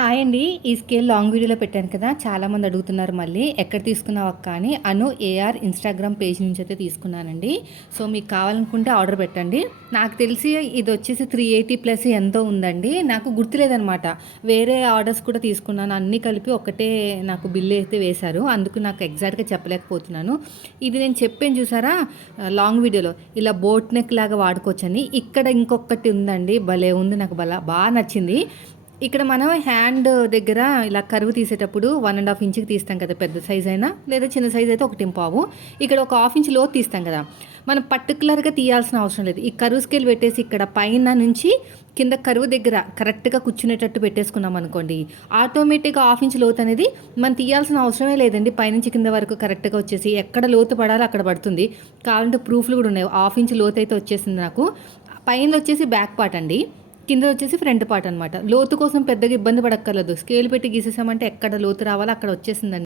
Hi అండి. ఈ scale long వీడియోలో పెట్టాను కదా చాలామంది అడుగుతున్నారు మళ్ళీ ఎక్కడ తీసుకున్నావు అక్క అని. అను ఏఆర్ ఇన్స్టాగ్రామ్ పేజ్ నుంచి అయితే తీసుకున్నానండి. సో మీకు కావాలనుకుంటే ఆర్డర్ పెట్టండి. నాకు తెలిసి ఇది వచ్చేసి త్రీ ఎయిటీ ప్లస్ ఎంతో ఉందండి. నాకు గుర్తులేదనమాట. వేరే ఆర్డర్స్ కూడా తీసుకున్నాను. అన్నీ కలిపి ఒకటే నాకు బిల్ అయితే వేశారు. అందుకు నాకు ఎగ్జాక్ట్గా చెప్పలేకపోతున్నాను. ఇది నేను చెప్పాను చూసారా లాంగ్ వీడియోలో. ఇలా బోట్ నెక్ లాగా వాడుకోవచ్చని. ఇక్కడ ఇంకొకటి ఉందండి. భలే ఉంది. నాకు బలా బాగా నచ్చింది. ఇక్కడ మనం హ్యాండ్ దగ్గర ఇలా కరువు తీసేటప్పుడు వన్ అండ్ హాఫ్ ఇంచ్కి తీస్తాం కదా పెద్ద సైజ్ అయినా లేదా చిన్న సైజ్ అయితే ఒకటి పావు. ఇక్కడ ఒక హాఫ్ ఇంచ్లో తీస్తాం కదా. మనం పర్టికులర్గా తీయాల్సిన అవసరం లేదు. ఈ కరువు స్కేల్ పెట్టేసి ఇక్కడ పైన నుంచి కింద కరువు దగ్గర కరెక్ట్గా కూర్చునేటట్టు పెట్టేసుకున్నాం అనుకోండి ఆటోమేటిక్గా హాఫ్ ఇంచ్ లోతు అనేది మనం తీయాల్సిన అవసరమే లేదండి. పైనుంచి కింద వరకు కరెక్ట్గా వచ్చేసి ఎక్కడ లోతు పడాలో అక్కడ పడుతుంది. కావాలంటే ప్రూఫ్లు కూడా ఉన్నాయి. హాఫ్ ఇంచ్ లోతు అయితే వచ్చేసింది నాకు. పైన వచ్చేసి బ్యాక్ పార్ట్ అండి. కింద వచ్చేసి ఫ్రంట్ పార్ట్ అనమాట లోతు కోసం పెద్దగా ఇబ్బంది పడక్కర్లేదు. స్కేల్ పెట్టి గీసేసామంటే ఎక్కడ లోతు రావాలో అక్కడ వచ్చేసిందండి.